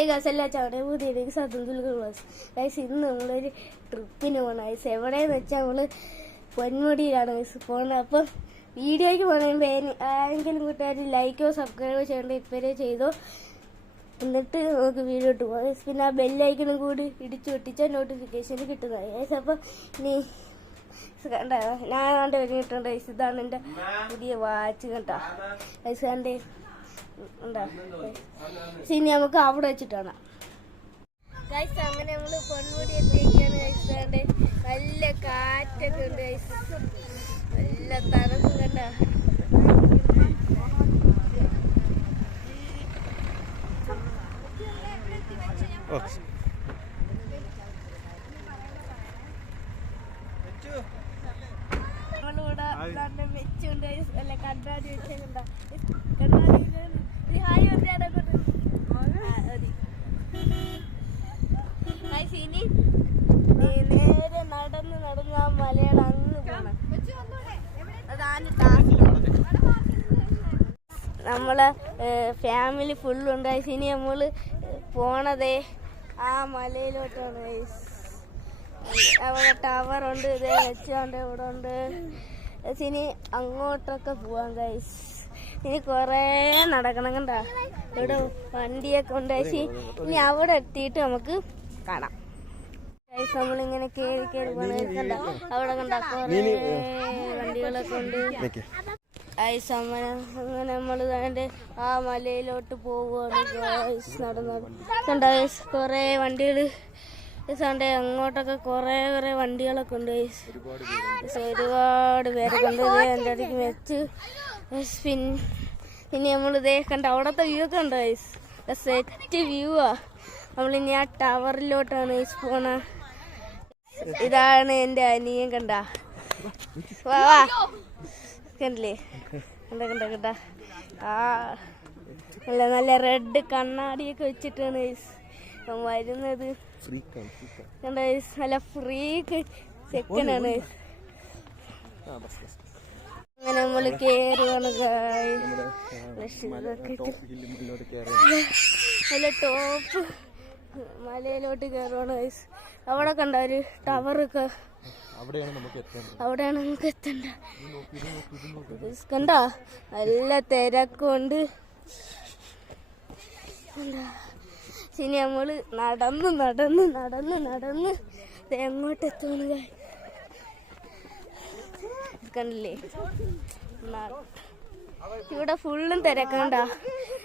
എല്ലാ പുതിയ ഗൈസ് ഇന്ന് നമ്മളൊരു ട്രിപ്പിന് പോകണം ഗൈസ്. എവിടെയെന്ന് വെച്ചാൽ നമ്മള് പൊന്മുടിയിലാണ് ഗൈസ് പോകുന്നത്. അപ്പം വീഡിയോയ്ക്ക് പോകുന്നതിന് ആരെങ്കിലും കൂട്ടുകാർ ലൈക്കോ സബ്സ്ക്രൈബോ ചെയ്യേണ്ട ഇപ്പഴേ ചെയ്തോ, എന്നിട്ട് നമുക്ക് വീഡിയോ ഇട്ട് പോകാം ഗൈസ്. പിന്നെ ആ ബെല്ലൈക്കനും കൂടി ഇടിച്ചു പൊട്ടിച്ചാൽ നോട്ടിഫിക്കേഷൻ കിട്ടുന്നതാണ് ഗൈസ്. അപ്പം ഇനി കണ്ട ഞാൻ കണ്ട് കഴിഞ്ഞിട്ടുണ്ട് ഗൈസ്. ഇതാണ് എൻ്റെ പുതിയ വാച്ച് കേട്ടോ ഗൈസ്. കണ്ടേ ഉണ്ടാ ഇനി നമുക്ക് അവിടെ വെച്ചിട്ടാണ് ഗൈസ്. അങ്ങനെ നമ്മള് പൊന്മുടി എത്തിയൊക്കെയാണ് ഗൈസ്. കണ്ടേ നല്ല കാറ്റൊക്കെ ഉണ്ട് ഗൈസ്, നല്ല തണുപ്പ് കണ്ട. നമ്മളിവിടെ നല്ല മെച്ചുണ്ട് ഗൈസ്. അല്ല കണ്ണാടി വെച്ചേക്കണ്ട കണ്ണാടി ഹായ് വന്നേടെ ഇനി നേരെ നടന്ന് നടന്ന് ആ മലയുടെ അങ്ങ് പോണം. അതാണ് നമ്മളെ ഫാമിലി ഫുള്ളുണ്ട് ഗൈസ്. ഇനി നമ്മള് പോണതേ ആ മലയിലോട്ടാണ് ഗൈസ്. അവിടെ ടവറുണ്ട്, ഇതേ വെച്ചുണ്ട്, ഇവിടെ ഉണ്ട്. ഇനി അങ്ങോട്ടൊക്കെ പോവാം ഗൈസ്. ഇനി കൊറേ നടക്കണം കണ്ട. ഇവിടെ വണ്ടിയൊക്കെ ഉണ്ട് ഗൈസ്. ഇനി അവിടെ എത്തിയിട്ട് നമുക്ക് കാണാം ഗൈസ്. നമ്മളിങ്ങനെ കേറി കേറി പോകണ്ട. അവിടെ കണ്ട കൊറേ വണ്ടികളൊക്കെ ഉണ്ട് ഗൈസ്. അങ്ങനെ നമ്മൾ അതിന്റെ ആ മലയിലോട്ട് പോവുകയാണ് ഗൈസ്. നടന്നു കണ്ട ഗൈസ്. കൊറേ വണ്ടികൾ സണ്ടേ അങ്ങോട്ടൊക്കെ കൊറേ വണ്ടികളൊക്കെ ഉണ്ട് ഗൈസ്. ഒരുപാട് പേരൊക്കെ ഉണ്ട്. എൻ്റെ അടുക്ക് വെച്ച് പിന്നെ നമ്മളിതേ കണ്ട അവിടത്തെ വ്യൂ ഒക്കെ ഉണ്ട് ഗൈസ്. സെറ്റ് വ്യൂ ആ. നമ്മളിനി ആ ടവറിലോട്ടാണ് ഗൈസ് പോണ. ഇതാണ് എൻ്റെ അനിയൻ കണ്ട. വാ വാ കണ്ടില്ലേ, കണ്ട കണ്ട കണ്ട. ആ നല്ല നല്ല റെഡ് കണ്ണാടിയൊക്കെ വെച്ചിട്ടാണ് ഗൈസ് വരുന്നത്. കണ്ട ഗൈസ്, നല്ല ഫ്രീക്ക് സെക്കൻഡാണ് ഗൈസ്. അങ്ങനെ നമ്മള് കേറുവാണ് നല്ല ടോപ്പ് മലയിലോട്ട് കേറുവാണ് ഗൈസ്. അവിടെ കണ്ട ഒരു ടവറൊക്കെ, അവിടെയാണ് നമുക്ക് എത്തണ്ട. കണ്ട നല്ല തിരക്കുണ്ട്. ഇനി നമ്മള് നടന്ന് നടന്ന് നടന്ന് നടന്ന് എങ്ങോട്ട് എത്തുന്നു കണ്ടില്ലേ. ഇവിടെ ഫുള്ളും തിരക്കണ്ട.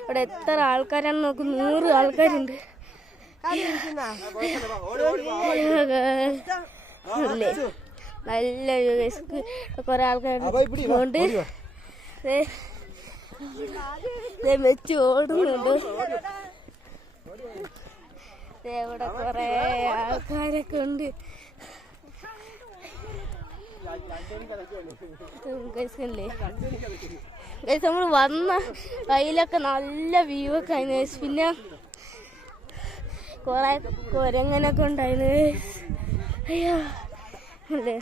ഇവിടെ എത്ര ആൾക്കാരാണെന്ന് നോക്കും, 100 ആൾക്കാരുണ്ട്. നല്ല കൊറേ ആൾക്കാരുണ്ട്. വെച്ച് ഓടുന്നുണ്ട്. ഇവിടെ കൊറേ ആൾക്കാരൊക്കെ ഉണ്ട്. നമ്മൾ വന്ന കയ്യിലൊക്കെ നല്ല വ്യൂ ഒക്കെ ആയിരുന്നു. പിന്നെ കൊറേ കുരങ്ങനൊക്കെ ഉണ്ടായിരുന്നു. അയ്യോ അല്ലേ.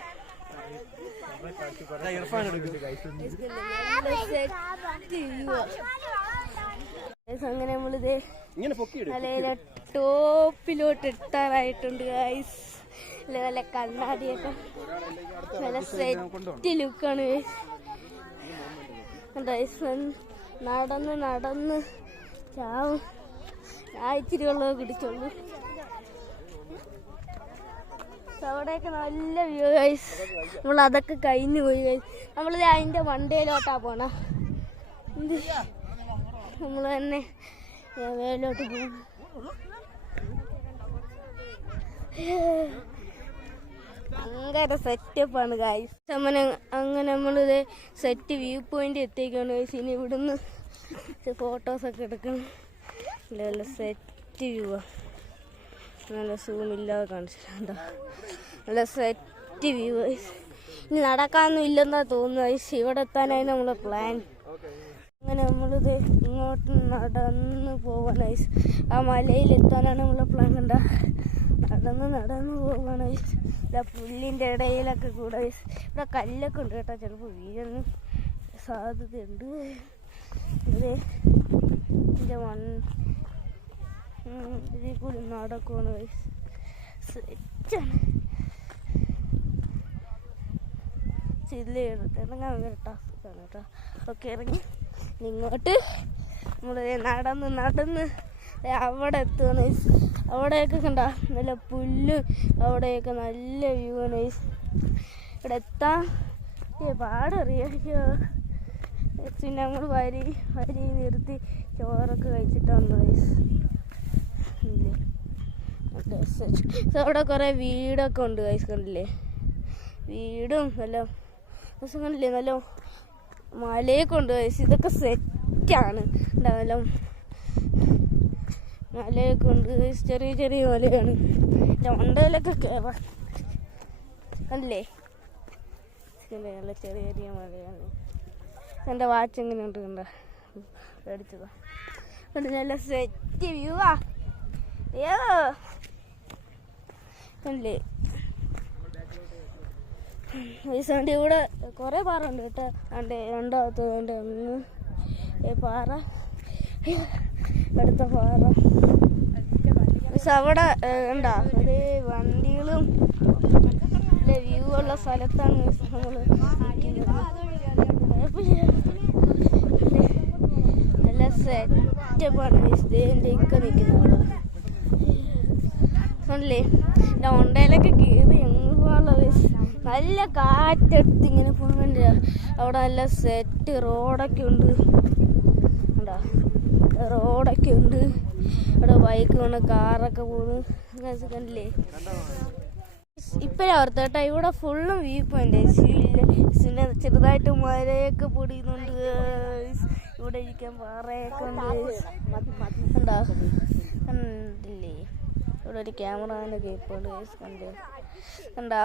അങ്ങനെ നമ്മളിത് മലയിലെ ടോപ്പിലോട്ട് എത്താറായിട്ടുണ്ട് ഗൈസ്. നല്ല കണ്ണാടിയൊക്കെ നല്ല സെറ്റ് ലുക്കാണ് ഗൈസ്. നടന്ന് നടന്ന് ചാവും. ഇച്ചിരി വെള്ളം കുടിച്ചോളൂ. അവിടെയൊക്കെ നല്ല വ്യൂ ഗൈസ്. നമ്മൾ അതൊക്കെ കഴിഞ്ഞു പോയി ഗൈസ്. നമ്മളിത് അതിൻ്റെ വണ്ടിയിലോട്ടാ പോണ. നമ്മൾ തന്നെ മേലോട്ട് പോകും. ഭയങ്കര സെറ്റപ്പാണ് ഗൈസ്. അങ്ങനെ നമ്മളിത് സെറ്റ് വ്യൂ പോയിന്റ് എത്തിക്കാണ് ഗൈസ്. ഇനി ഇവിടുന്ന് ഫോട്ടോസൊക്കെ എടുക്കണം. നല്ല സെറ്റ് വ്യൂ ആ. നല്ല സൂമില്ലാതെ കാണിച്ചിട്ടുണ്ടോ. നല്ല സെറ്റ് വ്യൂ ഗൈസ്. ഇനി നടക്കാനൊന്നും ഇല്ലെന്നാ തോന്നുന്നു ഗൈസ്. ഇവിടെ എത്താനായി നമ്മളെ പ്ലാൻ. അങ്ങനെ നമ്മളിത് ഇങ്ങോട്ട് നടന്ന് പോവാൻ ഗൈസ്. ആ മലയിലെത്താനാണ് നമ്മളെ പ്ലാൻ. കണ്ട നടന്ന് നടന്ന് പോവാണ് ഗൈസ്. പുല്ലിൻ്റെ ഇടയിലൊക്കെ കൂടെ ഗൈസ്. ഇവിടെ കല്ലൊക്കെ ഉണ്ട് കേട്ടോ, ചിലപ്പോൾ വീഴുന്ന സാധ്യതയുണ്ട്. ഇതിൽ കൂടി നടക്കുവാണ് ഗൈസ്. സെറ്റാണ്. ഇറങ്ങാൻ ഭയങ്കര ടാസ്ക്കാണ് കേട്ടോ. ഓക്കെ, ഇറങ്ങി ഇങ്ങോട്ട് നമ്മൾ നടന്ന് അവിടെ എത്തുക. അവിടെയൊക്കെ കണ്ട നല്ല പുല്ല്, അവിടെയൊക്കെ നല്ല വ്യൂ ആണ്. ഇവിടെ എത്താൻ പാടറിയാമോ? പിന്നെ നമ്മൾ വരി നിർത്തി ചോറൊക്കെ കഴിച്ചിട്ടാണ്. അവിടെ കുറേ വീടൊക്കെ ഉണ്ട് ഗൈസ്, കണ്ടില്ലേ? വീടും നല്ല കണ്ടില്ലേ, നല്ല മലയൊക്കെ ഉണ്ട് ഗൈസ്. ഇതൊക്കെ സെറ്റാണ്. നല്ല മലയൊക്കെ ഉണ്ട് ഗൈസ്, ചെറിയ ചെറിയ മലയാണ്. മണ്ടയിലൊക്കെ കയറാം, അല്ലേ? നല്ല ചെറിയ ചെറിയ മലയാണ്. എൻ്റെ വാച്ച് എങ്ങനെ ഉണ്ട് കണ്ട, മേടിച്ചതാ. നല്ല സെറ്റ് വ്യൂവാ അല്ലേ? വയസ്സാണ്ട് ഇവിടെ കുറേ പാറ ഉണ്ട് കേട്ടോ. രണ്ടാമത്തെ പാറ, അടുത്ത പാറ. പക്ഷെ അവിടെ ഉണ്ടോ ഒരു വണ്ടികളും വ്യൂ ഉള്ള സ്ഥലത്താണ് നമ്മൾ നല്ല സെറ്റപ്പാണ് ഇതൊക്കെ നിൽക്കുന്നത്. അല്ലേ ഉണ്ടയിലൊക്കെ കയറി എങ്ങുള്ള നല്ല കാറ്റെടുത്ത് ഇങ്ങനെ പോകുന്നുണ്ട്. അവിടെ നല്ല സെറ്റ് റോഡൊക്കെ ഉണ്ട്, റോഡൊക്കെ ഉണ്ട്. അവിടെ ബൈക്ക് കൊണ്ട് കാറൊക്കെ പോകുന്നു, കണ്ടില്ലേ? ഇപ്പഴാ ഓർത്ത് കേട്ടോ, ഇവിടെ ഫുള്ളും വ്യൂ പോയിന്റ്. പിന്നെ ചെറുതായിട്ട് മരയൊക്കെ പൊടിയുന്നുണ്ട്. ഇവിടെ ഇരിക്കാൻ പാറയൊക്കെ ഉണ്ട്, കണ്ടില്ലേ? ഇവിടെ ഒരു ക്യാമറമാനൊക്കെ ഇപ്പോൾ കണ്ടോ?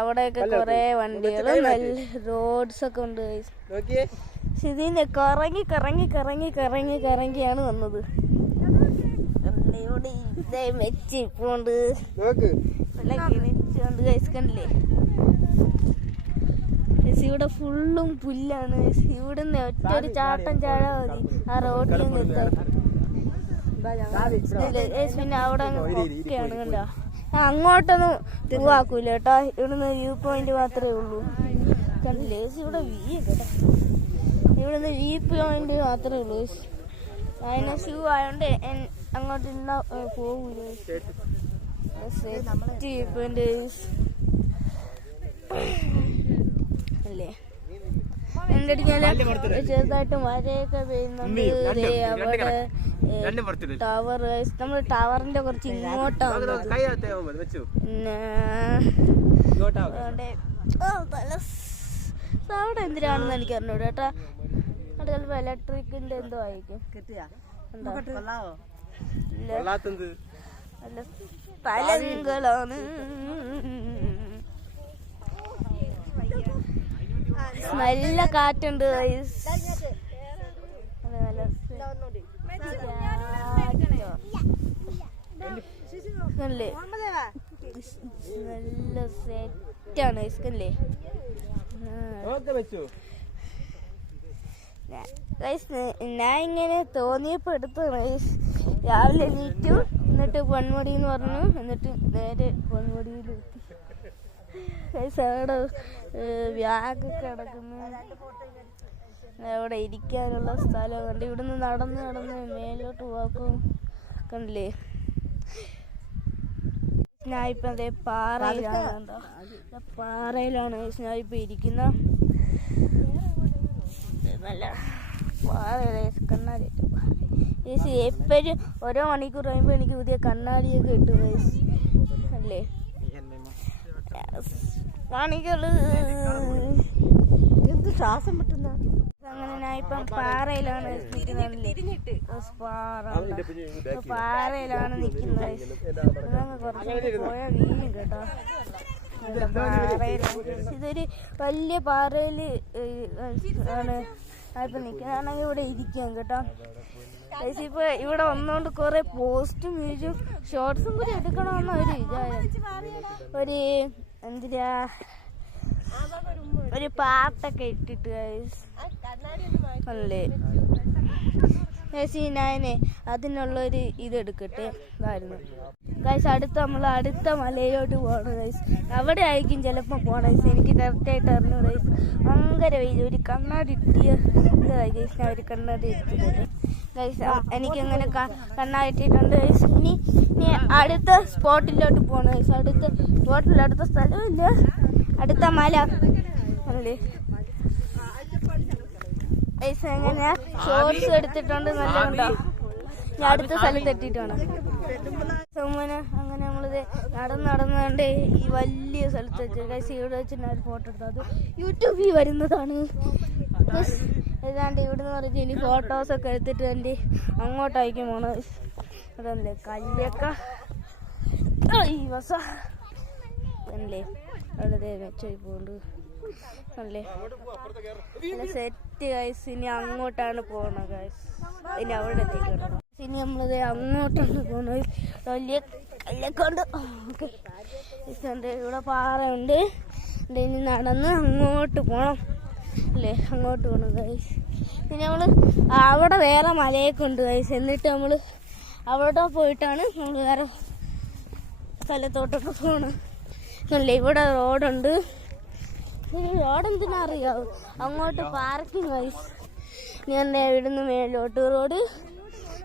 അവിടെയൊക്കെ കുറേ വണ്ടികളും നല്ല റോഡ്സ് ഒക്കെ ഉണ്ട്. ഇതിന്റെ കറങ്ങിയാണ് വന്നത്. ഇവിടെ ഇതേ മെച്ചി ഇപ്പോണ്ട് കിണിച്ചുകൊണ്ട് ഗൈസ്, കണ്ടില്ലേ? ഇവിടെ ഫുള്ളും പുല്ലാണ്. ഇവിടുന്ന് ഒറ്റ ഒരു ചാട്ടം ചാടാ മതി ആ റോഡിൽ നിർത്താൻ. പിന്നെ അവിടെ ഒക്കെയാണ് കണ്ടോ. അങ്ങോട്ടൊന്നും പൂവാക്കൂല കേട്ടോ, ഇവിടുന്ന് വ്യൂ പോയിന്റ് മാത്രമേ ഉള്ളൂ, കണ്ടില്ലേ? ഇവിടെ വ്യൂ കേട്ടോ, ഇവിടുന്ന് വ്യൂ പോയിന്റ് മാത്രമേ ഉള്ളൂ. അതിന് ഷൂ ആയോണ്ട് അങ്ങോട്ട് പോകൂല. അല്ലേ? എൻ്റെ അടുക്കല് ചെറുതായിട്ട് മഴയൊക്കെ പെയ്യുന്നുണ്ട്. അവിടെ ടവർ, നമ്മൾ ടവറിന്റെ കുറച്ച് ഇങ്ങോട്ടാണ്. പിന്നെ അവിടെ എന്തിനാണെന്ന് എനിക്ക് അറിഞ്ഞൂടെ കേട്ടാ. അവിടെ ചിലപ്പോ ഇലക്ട്രിക്കിന്റെ എന്തോ ആയിരിക്കും. നല്ല സ്ഥലങ്ങളാണ്. നല്ല കാറ്റുണ്ട്. നല്ല സെറ്റാണ് ഐസ്കല്ലേ. ഞാൻ ഇങ്ങനെ തോന്നിയപ്പോ എടുത്താണ്. രാവിലെ എണീറ്റു, എന്നിട്ട് പൊന്മുടി എന്ന് പറഞ്ഞു, എന്നിട്ട് നേരെ പൊന്മുടിയിൽ അവിടെ വ്യാഗൊക്കെ കിടക്കുന്നു. അവിടെ ഇരിക്കാനുള്ള സ്ഥലം കണ്ട്. ഇവിടുന്ന് നടന്ന് മേലോട്ട് പോക്കും കണ്ടില്ലേ? ഞാൻ ഇപ്പം അതേ പാറയിലാണ്, പാറയിലാണ് ഞാൻ ഇപ്പം ഇരിക്കുന്ന. നല്ല പാറ, കണ്ണാടി എപ്പോഴും ഓരോ മണിക്കൂർ കഴിയുമ്പോൾ എനിക്ക് പുതിയ കണ്ണാടിയൊക്കെ ഇട്ടു അല്ലേ? കാണികള് എന്ത് ശ്വാസം പറ്റുന്ന. അങ്ങനെ ഞാൻ ഇപ്പം പാറയിലാണ് നിൽക്കുന്നത്. കുറച്ച് പോയാൽ വീഴും കേട്ടോ. ഇതൊരു വലിയ പാറയില് ആണ് ഞാനിപ്പോ നിൽക്കുന്നതാണെങ്കിൽ ഇവിടെ ഇരിക്കാം കേട്ടോ. ഇപ്പൊ ഇവിടെ വന്നോണ്ട് കുറെ പോസ്റ്റും വീഡിയോയും ഷോർട്സും കൂടി എടുക്കണമെന്ന ഒരു വിചാരം. എന്തിനാ ഒരു പാട്ടൊക്കെ ഇട്ടിട്ട് അല്ലേ? ഞാനേ അതിനുള്ളൊരു ഇതെടുക്കട്ടെ ഇതായിരുന്നു ഗൈസ്. അടുത്ത മലയിലോട്ട് പോകണം ഗൈസ്. അവിടെ ആയിരിക്കും ചിലപ്പോൾ പോകണം ഗൈസ്. എനിക്ക് കറക്റ്റായിട്ട് അറിഞ്ഞു ഗൈസ്. ഭയങ്കര വെയിൽ. ഒരു കണ്ണാടി ഇട്ടിയ ഇതായി ഗൈസ്. ഞാൻ ഒരു കണ്ണാടി ഇട്ടിട്ടുണ്ട് ഗൈസ്. എനിക്കങ്ങനെ കണ്ണാടി ഇട്ടിട്ടുണ്ട് ഗൈസ്. ഇനി അടുത്ത സ്പോട്ടിലോട്ട് പോകണം ഗൈസ്. അടുത്ത സ്ഥലമില്ല, അടുത്ത മല അല്ലേ ഗൈസ്. അങ്ങനെ ഷോർട്സ് എടുത്തിട്ടുണ്ട്, നല്ല ഉണ്ടോ. ഞാൻ അടുത്ത സ്ഥലത്ത് എത്തിയിട്ടാണ് അങ്ങനെ നമ്മളിത് നടന്നുകൊണ്ട് ഈ വലിയ സ്ഥലത്ത് വെച്ച് ഗൈസ്. ഇവിടെ വെച്ച് ഞാൻ ഒരു ഫോട്ടോ എടുത്തു. അത് യൂട്യൂബിൽ വരുന്നതാണ്. ഏതാണ്ട് ഇവിടുന്ന് പറഞ്ഞ് ഇനി ഫോട്ടോസൊക്കെ എടുത്തിട്ട് എൻ്റെ അങ്ങോട്ടായിരിക്കും പോണ അതല്ലേ കല്ലൊക്കെ ഈ ബസ അല്ലേ അവിടെ വെച്ചായി പോണ്ട് അല്ലേ സെറ്റ് ഗൈസ്. ഇനി അങ്ങോട്ടാണ് പോണത് ഗൈസ്. ഇനി അവിടെ എത്തിക്കണം. ഇനി നമ്മളത് അങ്ങോട്ടാണ് പോകുന്നത്. വലിയ കല്ലൊക്കെ ഉണ്ട്. ഓക്കെ ഇവിടെ പാറയുണ്ട്. ഇനി നടന്ന് അങ്ങോട്ട് പോകണം അല്ലേ, അങ്ങോട്ട് പോകണം ഗൈസ്. പിന്നെ നമ്മൾ അവിടെ വേറെ മലയൊക്കെ ഉണ്ട് ഗൈസ്. എന്നിട്ട് നമ്മൾ അവിടെ പോയിട്ടാണ് നമ്മൾ വേറെ സ്ഥലത്തോട്ടൊക്കെ പോകണം അല്ലേ. ഇവിടെ റോഡുണ്ട്. റോഡ് എന്തിനാ അറിയാവൂ, അങ്ങോട്ട് പാർക്കിംഗ് ഗൈസ്. ഞാൻ ഇവിടുന്ന് മേലോട്ട് റോഡ്,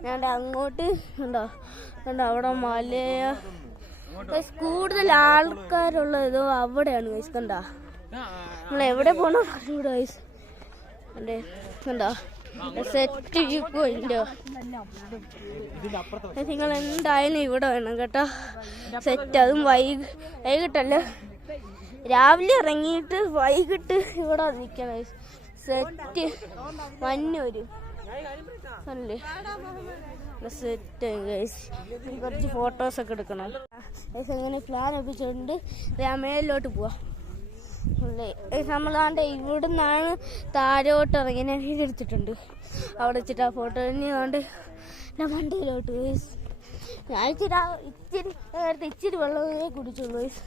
ഞാൻ അങ്ങോട്ട് ഉണ്ടോ അവിടെ മലയ ഗൈസ്. കൂടുതൽ ആൾക്കാരുള്ളത് അവിടെയാണ് ഗൈസ്. കണ്ട നമ്മൾ എവിടെ പോണോ ഇവിടെ ഗൈസ്. അല്ലേ കണ്ടോ സെറ്റ് വ്യൂ പോയിന്റോ. നിങ്ങൾ എന്തായാലും ഇവിടെ വേണം കേട്ടോ സെറ്റ്. അതും വൈകിട്ടല്ല, രാവിലെ ഇറങ്ങിയിട്ട് വൈകിട്ട് ഇവിടെ നിൽക്കണം ഗൈസ്. സെറ്റ് മഞ്ഞൊരു അല്ലേ സെറ്റ് ഗൈസ്. കുറച്ച് ഫോട്ടോസൊക്കെ എടുക്കണം ഗൈസ്. അങ്ങനെ പ്ലാൻ ഒപ്പിച്ചുകൊണ്ട് മേലിലോട്ട് പോവാം അല്ലേ. നമ്മളാണ്ട് ഇവിടുന്നാണ് താഴോട്ട് ഇറങ്ങി ഞാൻ എടുത്തിട്ടുണ്ട്. അവിടെ വെച്ചിട്ട് ആ ഫോട്ടോ ഇനിയാണ്ട് ഞാൻ വണ്ടിയിലോട്ട് ഗൈസ്. ഞാൻ ഇച്ചിരി വെള്ളമേ കുടിച്ചുള്ളൂ ഗൈസ്.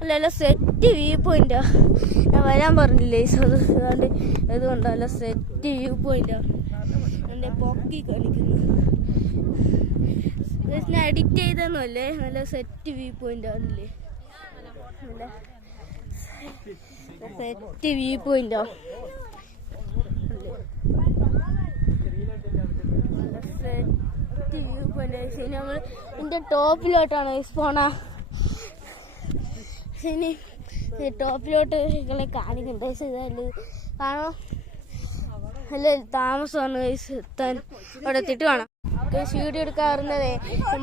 അല്ല സെറ്റ് വ്യൂ പോയിന്റാ. ഞാൻ വരാൻ പറഞ്ഞില്ലേ ഗൈസ്. അത് ഏതാണ്ട് ഇതുകൊണ്ടല്ല സെറ്റ് വ്യൂ പോയിന്റാ. എൻ്റെ പൊക്കി കളിക്കുന്നു. ഞാൻ എഡിറ്റ് ചെയ്തെന്നും അല്ലേ, നല്ല സെറ്റ് വ്യൂ പോയിന്റ് ആണല്ലേ. നല്ല സെറ്റ് വ്യൂ പോയിന്റോ സെറ്റ് വ്യൂ പോയിന്റ്. നമ്മൾ ഇതിൻ്റെ ടോപ്പിലോട്ടാണ് പോണ. ഇനി ടോപ്പിലോട്ട് നിങ്ങളെ കാണിക്കണ്ട ഇതല്ലേ. കാരണം നല്ല താമസമാണ് ഗൈസ് എത്താൻ. അവിടെ എത്തിയിട്ട് കാണാം ഗൈസ്. വീഡിയോ എടുക്കാറുന്നതേ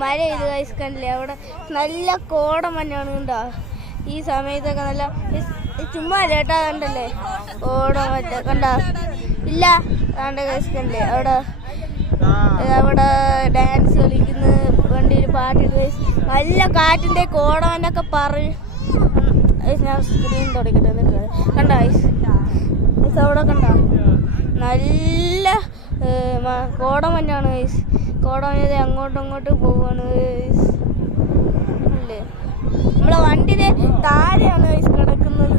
മഴ ചെയ്ത് ഗൈസ്. കണ്ടില്ലേ അവിടെ നല്ല കോടമഞ്ഞാണ് കണ്ടോ. ഈ സമയത്തൊക്കെ നല്ല ചുമ്മാ ചേട്ടാ കണ്ടല്ലേ കോടമഞ്ഞ കണ്ട ഇല്ല കണ്ട ഗൈസ്. കണ്ടില്ലേ അവിടെ ഡാൻസ് കളിക്കുന്ന വണ്ടിയിൽ പാട്ടിട്ട് ഗൈസ്. നല്ല കാറ്റിൻ്റെ കോടമഞ്ഞൊക്കെ പറയും. ഞാൻ സ്ക്രീൻ തുടങ്ങിയിട്ട് എന്നിട്ട് കണ്ട ഗൈസ്. അവിടെ കണ്ട നല്ല കോടമഞ്ഞാണ് ഗൈസ്. കോടമഞ്ഞത് അങ്ങോട്ട് പോവാണ് ഗൈസ് അല്ലേ. നമ്മളെ വണ്ടിയുടെ താഴെയാണ് ഗൈസ് കിടക്കുന്നത്.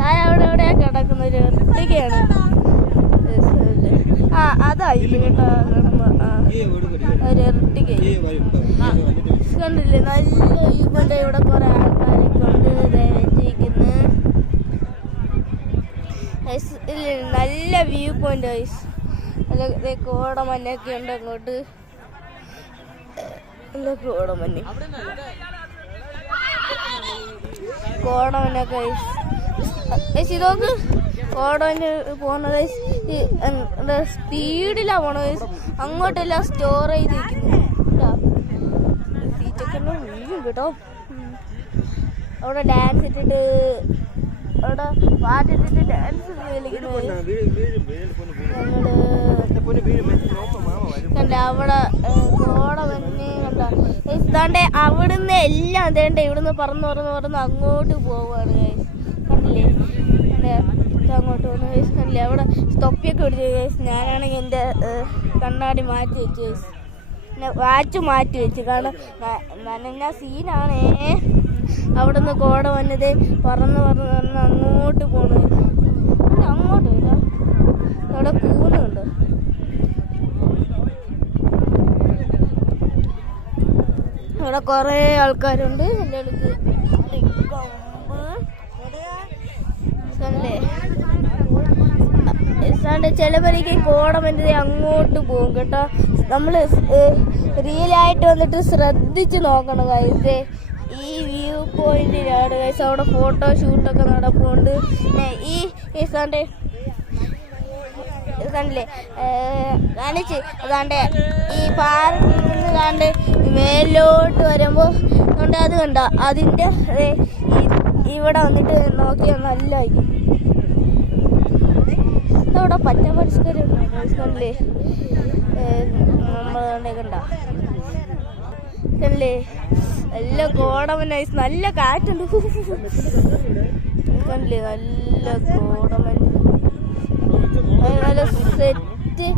താഴെ എവിടെയാ കിടക്കുന്നത് ഒരു ഇർട്ടികയാണ്. അതായിരിക്കും കേട്ടോ കിടന്ന ഒരു ഇർട്ടിക കണ്ടില്ലേ. നല്ല ഇവിടെ കുറെ ആൾക്കാരൊക്കെ ഉണ്ട് വെച്ചിരിക്കുന്നു. നല്ല വ്യൂ പോയിന്റ് ഗൈസ്. നല്ല കോടമഞ്ഞൊക്കെ ഉണ്ട് അങ്ങോട്ട്. നല്ല കോടമഞ്ഞ് ഗൈസ്. ഇതൊക്കെ കോടമഞ്ഞ് പോകുന്ന ഗൈസ്. സ്പീഡിലാ പോണ ഗൈസ്. അങ്ങോട്ടെല്ലാം സ്റ്റോർ ചെയ്തിരിക്കുന്നു സീറ്റൊക്കെ വീഴും കേട്ടോ. അവിടെ ഡാൻസ് ഇട്ടിട്ട് അവിടെ പാട്ടിട്ടിട്ട് ഡാൻസ് കളിക്കുന്നു. കണ്ട അവിടെ കോടമഞ്ഞ് കണ്ട ഇതാണ്ട് അവിടുന്ന് എല്ലാം അതേണ്ട ഇവിടുന്ന് പറന്ന് അങ്ങോട്ട് പോവാണ് ഗൈസ്. കണ്ടില്ലേ അങ്ങോട്ട് പോകുന്ന ഗൈസ്. കണ്ടില്ലേ അവിടെ തൊപ്പിയൊക്കെ പിടിച്ചു ഗൈസ്. ഞാനാണെങ്കിൽ എൻ്റെ കണ്ണാടി മാറ്റി വെച്ചു ഗൈസ്. പിന്നെ വാച്ച് മാറ്റി വെച്ചു. കാരണം നനഞ്ഞ സീനാണേ. അവിടെ നിന്ന് കോട വന്നത് പറന്ന് അങ്ങോട്ട് പോണു. അങ്ങോട്ട് കേട്ടോ അവിടെ കൂനുണ്ട് ഇവിടെ കൊറേ ആൾക്കാരുണ്ട്. എൻ്റെ അടുത്ത് ചിലവരേക്ക് കോടമഞ്ഞ് അങ്ങോട്ട് പോകും കേട്ടോ. നമ്മള് റിയലായിട്ട് വന്നിട്ട് ശ്രദ്ധിച്ച് നോക്കണം ഗൈസ്. ഈ വ്യൂ പോയിന്റിലാണ് ഗൈസ് അവിടെ ഫോട്ടോ ഷൂട്ടൊക്കെ നടപ്പുണ്ട്. ഈ കണ്ടില്ലേ കാണിച്ച് അതാണ്ട് ഈ പാർക്കിൽ നിന്ന് കണ്ട് മേലോട്ട് വരുമ്പോൾ കൊണ്ട് അത് കണ്ട അതിൻ്റെ ഇവിടെ വന്നിട്ട് നോക്കിയാൽ നല്ലതായിരിക്കും. അവിടെ പച്ച പരിഷ്കരല്ലേ നമ്മളെ കണ്ട അല്ലേ നല്ല കോടമഞ്ഞ് നല്ല കാറ്റുണ്ട് കണ്ടില്ലേ നല്ല കോടമഞ്ഞ് നല്ല സെറ്റ്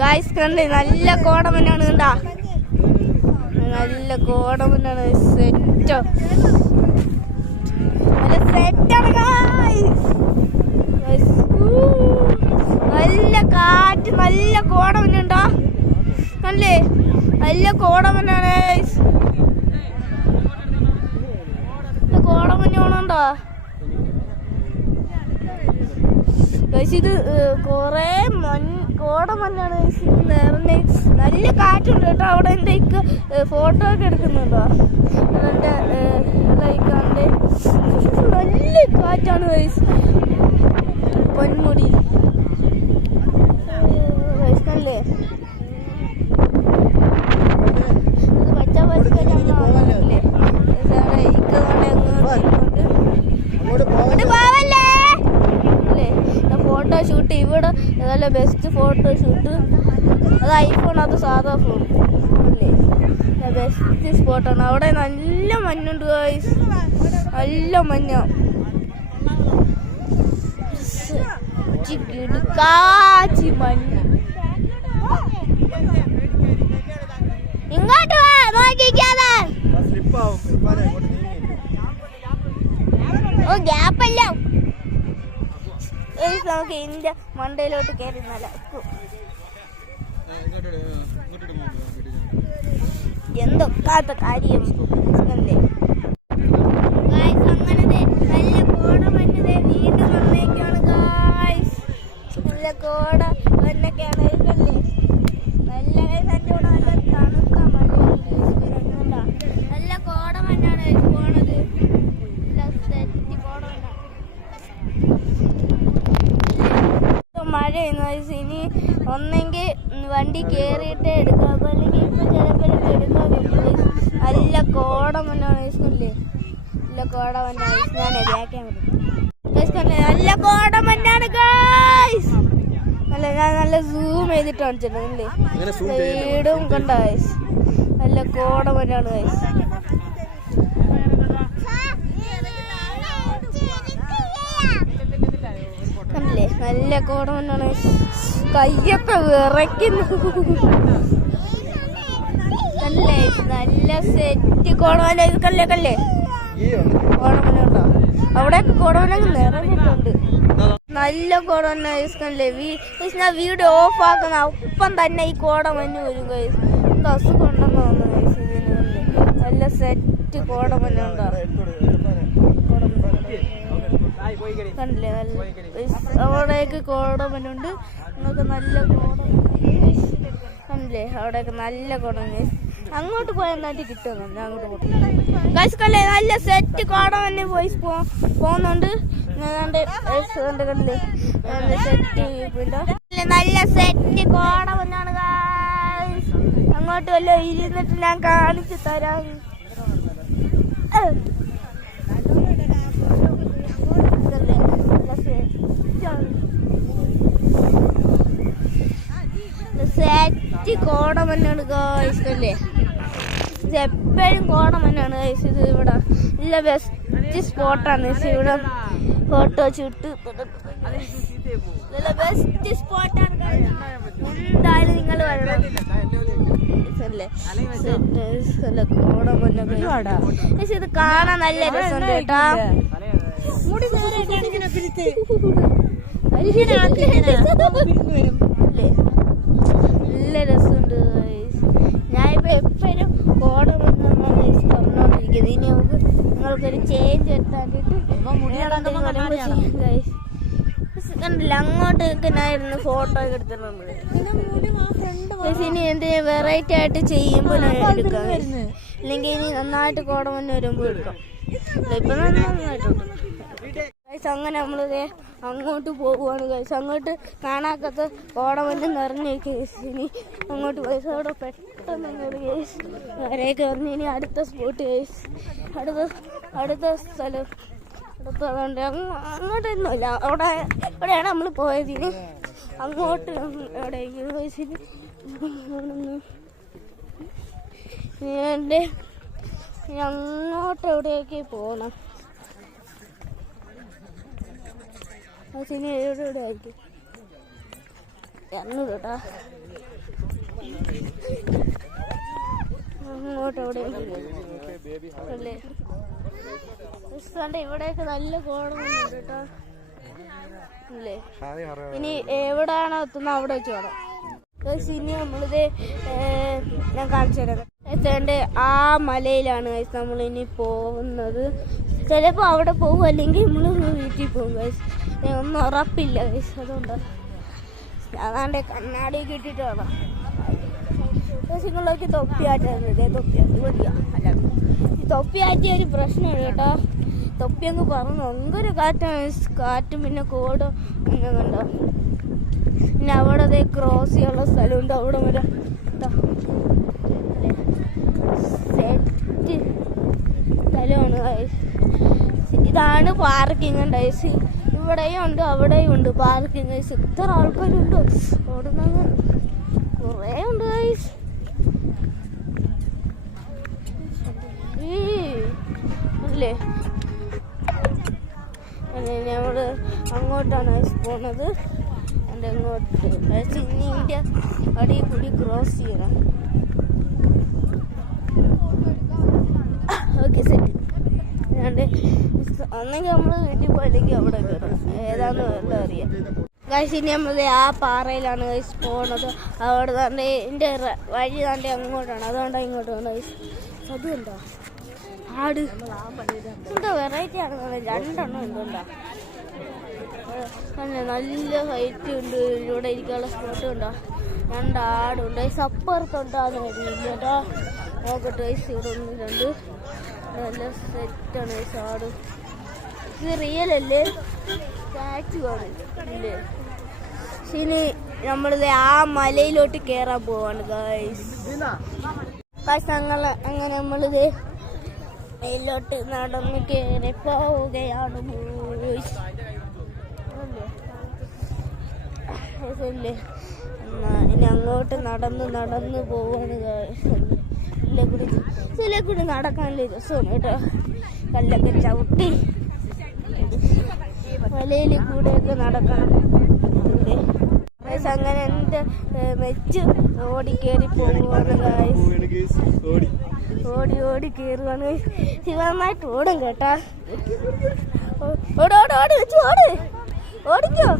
ഗായ്സ് കണ്ടേ നല്ല കോടമഞ്ഞാണ് കണ്ടാ നല്ല കോടമഞ്ഞാണ് സെറ്റോ നല്ല സെറ്റാണ് നല്ല കാറ്റ് നല്ല കോടമഞ്ഞുണ്ടോ കണ്ടേ നല്ല കോടമഞ്ഞാണ് കോടമഞ്ഞോണുണ്ടോ ഇത് കൊറേ കോടമഞ്ഞാണ് നിറഞ്ഞ് നല്ല കാറ്റുണ്ട് കേട്ടോ. അവിടെ എൻ്റെ ഫോട്ടോ ഒക്കെ എടുക്കുന്നുണ്ടോ എൻ്റെ ലൈക്കാണ്ട് നല്ല കാറ്റാണ് വയസ്സ് പൊന്മുടി വയസ്സല്ലേ പച്ച വയസ്സല്ലേ ഫോട്ടോ ഷൂട്ട് ഇവിടെ നല്ല ബെസ്റ്റ് ഫോട്ടോ ഷൂട്ട്. അത് ഐഫോൺ, അത് സാധാ ഫോൺ അല്ലേ. ബെസ്റ്റ് സ്പോട്ടാണ്. അവിടെ നല്ല മഞ്ഞുണ്ട് ഗൈസ്, നല്ല മഞ്ഞ കാച്ചി മഞ്ഞ്. ഇങ്ങോട്ട് വാ നോക്കിക്കാതെ. ഓ ഗ്യാപ്പല്ല നമുക്ക് ഇതിന്റെ മണ്ടയിലോട്ട് കയറി എന്തൊക്കാത്ത കാര്യം അല്ലേ. അങ്ങനെ നല്ല കോട മഞ്ഞത് വീണ്ടും വന്നേക്കാണ് ഗായ്സ്. നല്ല കോട മഞ്ഞൊക്കെയാണ് അല്ലേ. നല്ല എൻ്റെ കൂടെ നല്ല തണുത്ത മഴ നല്ല കോട മഞ്ഞാണ് പോണത്. നല്ല സെറ്റ് കോട മഞ്ഞ മഴയെന്ന് വെച്ചാൽ ഇനി ഒന്നെങ്കിൽ വണ്ടി കയറിയിട്ടേ എടുക്കാം, അല്ലെങ്കിൽ ഇപ്പം ചിലപ്പോൾ എടുക്കാൻ പറ്റില്ല. നല്ല കോടമഞ്ഞാണ് ഇല്ലേ. നല്ല കോടമഞ്ഞാണ് ഞാൻ വ്യാക്കാൻ പറ്റും. നല്ല കോടമഞ്ഞാണ് ഗൈസ്. നല്ല ഞാൻ നല്ല സൂം ചെയ്തിട്ട് കാണിച്ചിട്ടുണ്ട് വീടും കണ്ട ഗൈസ്. നല്ല കോടമഞ്ഞാണ് ഗൈസ്. കണ്ടില്ലേ നല്ല കോടമഞ്ഞാണ്. കയ്യൊക്കെ വിറയ്ക്കുന്നു. കല്ലേ നല്ല സെറ്റ് കോടമഞ്ഞ. ഇത് കല്ലേ കല്ലേ കോടമഞ്ഞുണ്ടോ അവിടെയൊക്കെ കോടമഞ്ഞ നിറഞ്ഞിട്ടുണ്ട്. നല്ല കോടമഞ്ഞ കല്ലേ. ഞാൻ വീഡിയോ ഓഫ് ആക്കുന്ന ഒപ്പം തന്നെ ഈ കോടമഞ്ഞ് വരും ഗൈസ്. അസുഖം ഉണ്ടെന്ന് തോന്നുന്നു ഗൈസ് ഇതിന്. നല്ല സെറ്റ് കോടമഞ്ഞുണ്ടോ കണ്ടില്ലേ. നല്ല അവിടേക്ക് കോടമഞ്ഞുണ്ട്. നിങ്ങൾക്ക് നല്ല കണ്ടില്ലേ അവിടെയൊക്കെ നല്ല കോടമഞ്ഞ്. അങ്ങോട്ട് പോയാൽ നാട്ടിൽ കിട്ടുന്നുണ്ട്. അങ്ങോട്ട് പോകും കല്ലേ. നല്ല സെറ്റ് കോടമഞ്ഞ് പോയി പോകുന്നുണ്ട്. കണ്ടില്ലേ സെറ്റ് നല്ല സെറ്റ് കോടമഞ്ഞാണ്. അങ്ങോട്ട് വല്ല ഇരുന്നിട്ട് ഞാൻ കാണിച്ചു തരാം. സെറ്റ് കോടമഞ്ഞാണ് ഗൈസ് അല്ലേ. ഇത് എപ്പോഴും കോടമഞ്ഞാണ് ഗൈസ്. ഇത് ഇവിടെ നല്ല ബെസ്റ്റ് സ്പോട്ടാണ് ഇവിടെ ഫോട്ടോ ഷൂട്ട്. നല്ല ബെസ്റ്റ് സ്പോട്ടാണ്. എന്തായാലും നിങ്ങൾ വരണം അല്ലേ. നല്ല കോടമഞ്ഞ ഇത് കാണാൻ നല്ല രസമുണ്ട് കേട്ടാ. നല്ല രസമുണ്ട്. ഞാനിപ്പോ എപ്പോഴും കോടമഞ്ഞാണ് പറഞ്ഞോണ്ടിരിക്കുന്നത്. ഇനി നമുക്ക് നിങ്ങൾക്കൊരു ചേഞ്ച് വരുത്താണ്ടിട്ട് കണ്ടില്ല അങ്ങോട്ടൊക്കെ ഞാനിരുന്ന് ഫോട്ടോ ഒക്കെ എടുത്തിട്ടുണ്ട്. ഇനി എന്തെങ്കിലും വെറൈറ്റി ആയിട്ട് ചെയ്യുമ്പോൾ എടുക്കാം, ഇല്ലെങ്കിൽ ഇനി നന്നായിട്ട് കോടമഞ്ഞ് വരുമ്പോൾ എടുക്കാം. ഇപ്പൊ നന്നായിട്ടുണ്ട്. അങ്ങനെ നമ്മളിതേ അങ്ങോട്ട് പോകുവാണ് ഗൈസ്. അങ്ങോട്ട് കാണാക്കത്ത് കോടമഞ്ഞ് നിറഞ്ഞേക്ക് ഗൈസ്. ഇനി അങ്ങോട്ട് ഗൈസ് അവിടെ പെട്ടെന്ന് അങ്ങോട്ട് ഗൈസ് വരെയൊക്കെ വന്ന് ഇനി അടുത്ത സ്പോട്ട് ഗൈസ്, അടുത്ത സ്ഥലം അടുത്തതുകൊണ്ട് അങ്ങോട്ടൊന്നുമില്ല. അവിടെയാണ് നമ്മൾ പോയത്. ഇനി അങ്ങോട്ട് എവിടെയെങ്കിലും ഗൈസ് ഇനി അങ്ങോട്ട് എവിടെയൊക്കെ പോകണം. ഇനി എവിടെ ആയിരിക്കും കേട്ടാ അങ്ങോട്ട് എവിടെ അല്ലേ ഇവിടെയൊക്കെ നല്ല കോടമഞ്ഞുണ്ട് കേട്ടോ അല്ലേ. ഇനി എവിടെയാണോ എത്തുന്നത് അവിടെ വെച്ച് വേണം. ഇനി നമ്മളിത് ഞാൻ കാണിച്ചു തരാം. എത്തേണ്ട ആ മലയിലാണ് ഗൈസ് നമ്മളിനി പോകുന്നത്. ചിലപ്പോൾ അവിടെ പോകും, അല്ലെങ്കിൽ നമ്മൾ വീട്ടിൽ പോകും ഗൈസ്. ഒന്നും ഉറപ്പില്ല ഗൈസ്. അതുകൊണ്ട് അതാണ്ട് കണ്ണാടിയൊക്കെ ഇട്ടിട്ട് വേണം നിങ്ങളൊക്കെ തൊപ്പിയാറ്റുന്നത്. തൊപ്പിയാറ്റി മതിയാ. അല്ല ഈ തൊപ്പിയാറ്റിയ ഒരു പ്രശ്നമാണ് കേട്ടോ. തൊപ്പി അങ്ങ് പറഞ്ഞു ഭയങ്കര കാറ്റാണ്. കാറ്റും പിന്നെ കോടും അങ്ങനെ കണ്ടോ. പിന്നെ അവിടെ ക്രോസ് ചെയ്യാനുള്ള സ്ഥലമുണ്ട്. അവിടെ വരെ സെറ്റ് സ്ഥലമാണ് ഗൈസ്. ഇതാണ് പാർക്കിംഗ് ഗൈസ്. ഇവിടെയും ഉണ്ട് അവിടെയും ഉണ്ട് പാർക്കിംഗ് ഗൈസ്. ഇത്ര ആൾക്കാരുണ്ട് ഓടുന്നത്, കുറേ ഉണ്ട് ഗൈസ്. അല്ലേ ഞങ്ങള് അങ്ങോട്ടാണ് ഗൈസ് പോണത്. എൻ്റെ അങ്ങോട്ട് ഗൈസ് ഇനി ഇന്ത്യ അടിയിൽ കൂടി ക്രോസ് ചെയ്യണം. Okay set. ഒന്നെങ്കിൽ നമ്മൾ വീട്ടിൽ പോയില്ലെങ്കിൽ അവിടെ കയറും. ഏതാന്ന് വെള്ളം അറിയാം ഗൈസ്. ഇനി നമ്മൾ ആ പാറയിലാണ് ഗൈസ് പോണത്. അവിടെ തന്നെ എൻ്റെ വഴി താണ്ടി അങ്ങോട്ടാണ്. അതുകൊണ്ടാണ് ഇങ്ങോട്ട് പോകണം ഗൈസ്. അതുകൊണ്ടോ ആട് എന്തോ വെറൈറ്റി ആണ്. രണ്ടെണ്ണം എന്തുകൊണ്ടാ നല്ല ഹൈറ്റ് ഉണ്ട്. ഇവിടെ ഇരിക്കാനുള്ള സ്പോട്ട് ഉണ്ടോ. രണ്ടാടുണ്ട് ഗൈസ്. അപ്പുറത്തുണ്ടാകുന്ന കഴിയില്ല കേട്ടോ. നോക്കട്ടെ ഗൈസ്. ഇവിടെ ഒന്ന് രണ്ട് നല്ല സെറ്റാണ് ഗൈസ്. ആട് ഇത് റിയൽ അല്ലേ, സ്റ്റാച്ചു ആണ് ഇല്ലേ. ഇനി നമ്മളിത് ആ മലയിലോട്ട് കയറാൻ പോവാണ് ഗൈസ്. അങ്ങനെ നമ്മളിത് മലയിലോട്ട് നടന്ന് കയറി പോവുകയാണ് ബോയ്സ്. ഇനി അങ്ങോട്ട് നടന്ന് പോവാണ് ഗൈസ്. ഇതിലേക്കൂടി നടക്കാനുള്ള രസമാണ് കേട്ടോ. കല്ലൊക്കെ ചവിട്ടി മലയിൽ കൂടെയൊക്കെ നടക്കണം. അങ്ങനെ എൻ്റെ വെച്ച് ഓടി കയറി പോകുവാണ് ഗൈസ്. ഓടി കയറുവാണ് ഗൈസ്. ശിവമായിട്ട് ഓടും കേട്ടാ. ഓടിക്കോ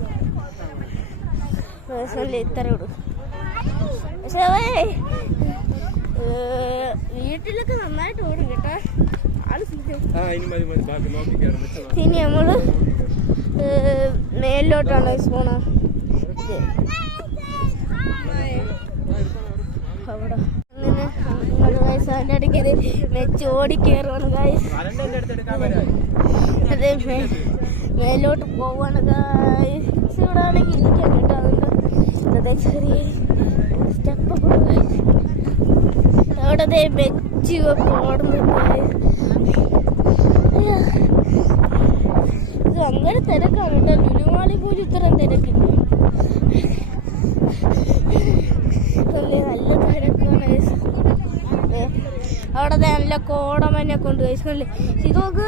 ഇത്ര ഓടും. പക്ഷേ വീട്ടിലൊക്കെ നന്നായിട്ട് ഓടും കേട്ടാ. ഇനി നമ്മള് മേലോട്ടാണ് പോണ. അവിടെ അങ്ങനെ അതിൻ്റെ ഇടയ്ക്ക് വെച്ച് ഓടി കയറുവാണ് ഗൈസ്. അതെ മേലോട്ട് പോവാണ് ഗൈസ്. ഇവിടെ ആണെങ്കിൽ ഇരിക്കാൻ കേട്ടോ. അതുകൊണ്ട് അതെ ചെറിയ സ്റ്റെപ്പൊക്കെ അവിടെ വെച്ച് ഓടുന്നു. ഇത് അങ്ങനെ തിരക്കാണ് കേട്ടോ. ലുലുമാളി പോലും ഇത്രയും തിരക്കില്ല. നല്ല തിരക്കാണ്. അവിടെ നല്ല കോടമഞ്ഞൊക്കെ ഉണ്ട് കഴിച്ചല്ലേ. ഇത് നോക്ക്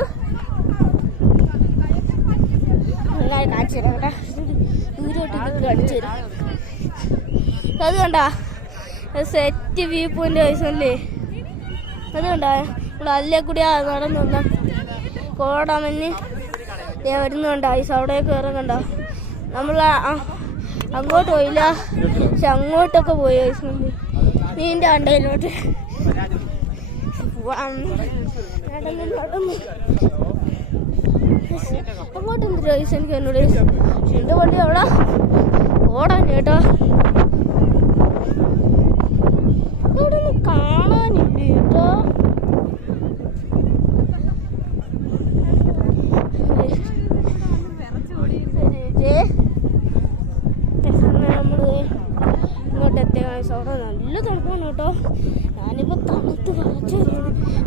കാണിച്ചു തരാം കേട്ടാ. ദൂരോട്ട് കാണിച്ചു തരാം. അത് കണ്ടാ സെറ്റ് വ്യൂ പോയിന്റ് കഴിച്ചല്ലേ. അത് കണ്ടാ ഇവിടെ അല്ലേ കൂടി നടന്നു വന്ന കോടമഞ്ഞ് വരുന്നുണ്ട് ഐസ്. അവിടെ കയറും കണ്ട നമ്മൾ അങ്ങോട്ട് പോയില്ല, പക്ഷെ അങ്ങോട്ടൊക്കെ പോയി നീന്റെ അണ്ടയിലോട്ട് അങ്ങോട്ട് എന്ത് ചോദിച്ചു എനിക്ക് എന്നോട്. എന്റെ വണ്ടി അവിടെ ഓടാൻ കേട്ടോ, ഇവിടെ ഒന്നും കാണാനില്ല കേട്ടോ. നമ്മള് ഇങ്ങോട്ട് എത്തിയ അവിടെ നല്ല തണുപ്പാണ് കേട്ടോ. ഞാനിപ്പോ തണുത്ത് വരച്ച്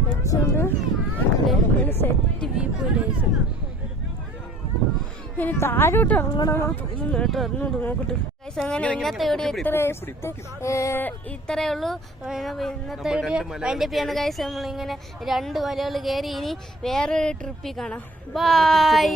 വെച്ചുകൊണ്ട് സെറ്റ് വ്യൂ പോലെ ഇനി താഴോട്ട് ഇറങ്ങണമെന്നാ തോന്നുന്നു കേട്ടോ. അറിഞ്ഞോണ്ട് നോക്കട്ടെ. അങ്ങനെ ഇന്നത്തെ വീഡിയോ ഇത്രയേ ഉള്ളൂ. ഇന്നത്തെ വീഡിയോ അതിൻ്റെ പിയാണ് ഗൈസ്. നമ്മളിങ്ങനെ 2 മലകൾ കയറി. ഇനി വേറൊരു ട്രിപ്പിൽ കാണാം. ബൈ.